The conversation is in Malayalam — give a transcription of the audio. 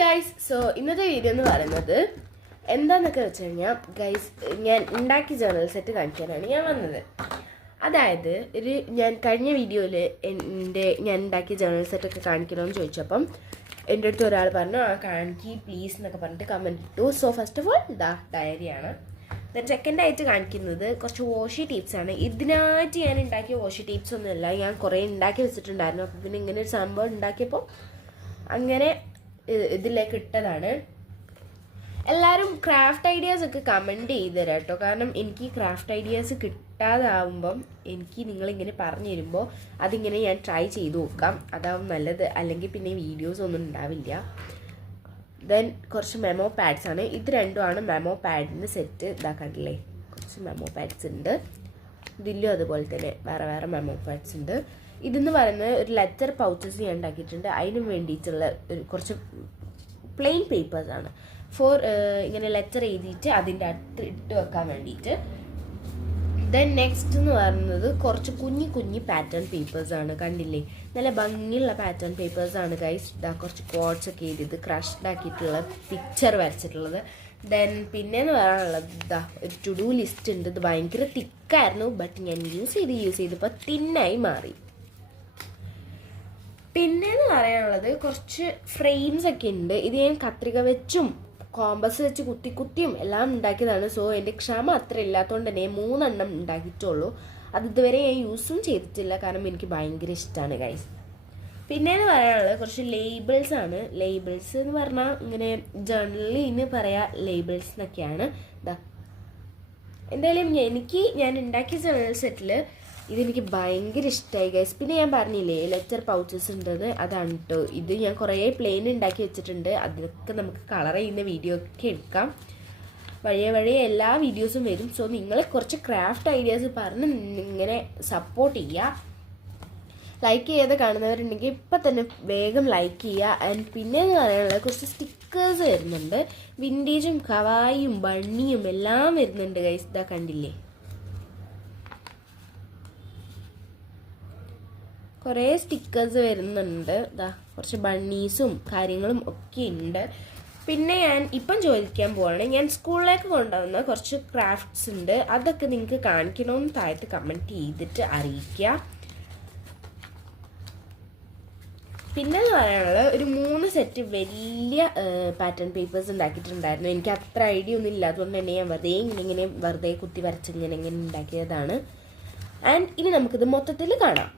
ഗൈസ്, സോ ഇന്നത്തെ വീഡിയോ എന്ന് പറയുന്നത് എന്താന്നൊക്കെ വെച്ച് കഴിഞ്ഞാൽ ഗൈസ്, ഞാൻ ഉണ്ടാക്കിയ ജേർണൽ സെറ്റ് കാണിക്കാനാണ് ഞാൻ വന്നത്. അതായത് ഞാൻ കഴിഞ്ഞ വീഡിയോയിൽ ഞാൻ ഉണ്ടാക്കിയ ജേർണൽ സെറ്റൊക്കെ കാണിക്കണമെന്ന് ചോദിച്ചപ്പം എൻ്റെ അടുത്ത് ഒരാൾ പറഞ്ഞു കാണിക്കി പ്ലീസ് എന്നൊക്കെ പറഞ്ഞിട്ട് കമൻറ്റ് ഇട്ടു. സോ ഫസ്റ്റ് ഓഫ് ഓൾ ഡയറിയാണ്. ദെൻ സെക്കൻഡായിട്ട് കാണിക്കുന്നത് കുറച്ച് വാഷി ടീപ്സാണ്. ഇതിനായിട്ട് ഞാൻ ഉണ്ടാക്കിയ വാഷി ടീപ്സ് ഒന്നുമല്ല, ഞാൻ കുറേ ഉണ്ടാക്കി വെച്ചിട്ടുണ്ടായിരുന്നു. അപ്പോൾ പിന്നെ ഇങ്ങനെ ഒരു സംഭവം ഉണ്ടാക്കിയപ്പോൾ അങ്ങനെ ഇതിലേക്ക് ഇട്ടതാണ്. എല്ലാവരും ക്രാഫ്റ്റ് ഐഡിയാസ് ഒക്കെ കമൻറ്റ് ചെയ്ത് തരാം കേട്ടോ. കാരണം എനിക്ക് ക്രാഫ്റ്റ് ഐഡിയാസ് കിട്ടാതാവുമ്പം എനിക്ക് നിങ്ങളിങ്ങനെ പറഞ്ഞു തരുമ്പോൾ അതിങ്ങനെ ഞാൻ ട്രൈ ചെയ്ത് നോക്കാം, അതാവും നല്ലത്. അല്ലെങ്കിൽ പിന്നെ വീഡിയോസ് ഒന്നും ഉണ്ടാവില്ല. ദെൻ കുറച്ച് മെമോ പാഡ്സ് ആണ്. ഇത് രണ്ടുമാണ് മെമോ പാഡിൻ്റെ സെറ്റ്. ഇതാക്കണ്ടില്ലേ, കുറച്ച് മെമോ പാഡ്സ് ഉണ്ട്. ഇതിലും അതുപോലെ തന്നെ വേറെ വേറെ മെമോ പാഡ്സ് ഉണ്ട്. ഇതെന്ന് പറയുന്നത് ഒരു ലെറ്റർ പൗച്ചസ് ഞാൻ ഉണ്ടാക്കിയിട്ടുണ്ട്. അതിന് വേണ്ടിയിട്ടുള്ള കുറച്ച് പ്ലെയിൻ പേപ്പേഴ്സാണ്. ഇങ്ങനെ ലെറ്റർ എഴുതിയിട്ട് അതിൻ്റെ അടുത്ത് ഇട്ട് വെക്കാൻ വേണ്ടിയിട്ട്. ദെൻ നെക്സ്റ്റ് എന്ന് പറയുന്നത് കുറച്ച് കുഞ്ഞി പാറ്റേൺ പേപ്പേഴ്സാണ്. കണ്ടില്ലേ, നല്ല ഭംഗിയുള്ള പാറ്റേൺ പേപ്പേഴ്സാണ് ഗൈസ്. ഇതാ കുറച്ച് കോഡ്സ് ഒക്കെ എഴുതിയത്, ക്രഷ്ഡ് ആക്കിയിട്ടുള്ള പിക്ചർ വരച്ചിട്ടുള്ളത്. ദെൻ പിന്നെയെന്ന് പറയാനുള്ളത് ഇതാ ഒരു ടു ഡു ലിസ്റ്റ് ഉണ്ട്. ഇത് ഭയങ്കര തിക്കായിരുന്നു, ബട്ട് ഞാൻ യൂസ് ചെയ്തപ്പോൾ തിന്നായി മാറി. പിന്നെയെന്ന് പറയാനുള്ളത് കുറച്ച് ഫ്രെയിംസ് ഒക്കെ ഉണ്ട്. ഇത് ഞാൻ കത്രിക വെച്ചും കോമ്പസ് വെച്ച് കുത്തിയും എല്ലാം ഉണ്ടാക്കിയതാണ്. സോ എൻ്റെ ക്ഷമ അത്ര ഇല്ലാത്തതുകൊണ്ട് തന്നെ 3 എണ്ണം ഉണ്ടാക്കിയിട്ടുള്ളൂ. അത് ഇതുവരെ ഞാൻ യൂസും ചെയ്തിട്ടില്ല, കാരണം എനിക്ക് ഭയങ്കര ഇഷ്ടമാണ് ഗൈസ്. പിന്നെയെന്ന് പറയാനുള്ളത് കുറച്ച് ലേബിൾസ് ആണ്. ലേബിൾസ് എന്ന് പറഞ്ഞാൽ ഇങ്ങനെ ജേർണലിന് പറയാ ലേബിൾസ് എന്നൊക്കെയാണ്. ഇതാ എന്തായാലും ഞാൻ ഉണ്ടാക്കിയ ജേർണൽ സെറ്റിൽ ഇതെനിക്ക് ഭയങ്കര ഇഷ്ടമായി ഗൈസ്. പിന്നെ ഞാൻ പറഞ്ഞില്ലേ ലെറ്റർ പൗച്ചസ് ഉണ്ടെന്ന്, അതാണ് കേട്ടോ. ഇത് ഞാൻ കുറേ പ്ലെയിൻ ഉണ്ടാക്കി വെച്ചിട്ടുണ്ട്. അതൊക്കെ നമുക്ക് കളർ ചെയ്യുന്ന വീഡിയോ ഒക്കെ എടുക്കാം. വഴിയെ എല്ലാ വീഡിയോസും വരും. സോ നിങ്ങൾ കുറച്ച് ക്രാഫ്റ്റ് ഐഡിയാസ് പറഞ്ഞ് ഇങ്ങനെ സപ്പോർട്ട് ചെയ്യുക. ലൈക്ക് ചെയ്യാതെ കാണുന്നവരുണ്ടെങ്കിൽ ഇപ്പം തന്നെ വേഗം ലൈക്ക് ചെയ്യുക. ആൻഡ് പിന്നെ എന്ന് പറയാനുള്ളത് കുറച്ച് സ്റ്റിക്കേഴ്സ് വരുന്നുണ്ട്. വിൻറ്റേജും കവായിയും ബണ്ണിയും എല്ലാം വരുന്നുണ്ട് ഗൈസ്. ഇതാ കണ്ടില്ലേ, കുറേ സ്റ്റിക്കേഴ്സ് വരുന്നുണ്ട്. ഇതാ കുറച്ച് ബണ്ണീസും കാര്യങ്ങളും ഒക്കെ ഉണ്ട്. പിന്നെ ഞാൻ ഇപ്പം ചോദിക്കാൻ പോവാണ്, ഞാൻ സ്കൂളിലേക്ക് കൊണ്ടുവന്ന കുറച്ച് ക്രാഫ്റ്റ്സ് ഉണ്ട്. അതൊക്കെ നിങ്ങൾക്ക് കാണിക്കണമെന്ന് താഴത്ത് കമൻറ്റ് ചെയ്തിട്ട് അറിയിക്കുക. പിന്നെ എന്ന് പറയാനുള്ളത് ഒരു 3 സെറ്റ് വലിയ പാറ്റേൺ പേപ്പേഴ്സ് ഉണ്ടാക്കിയിട്ടുണ്ടായിരുന്നു. എനിക്ക് അത്ര ഐഡിയ ഒന്നും ഇല്ലാത്തതുകൊണ്ട് തന്നെ ഞാൻ വെറുതെ കുത്തി വരച്ച് ഇങ്ങനെ ഉണ്ടാക്കിയതാണ്. ആൻഡ് ഇനി നമുക്കിത് മൊത്തത്തിൽ കാണാം.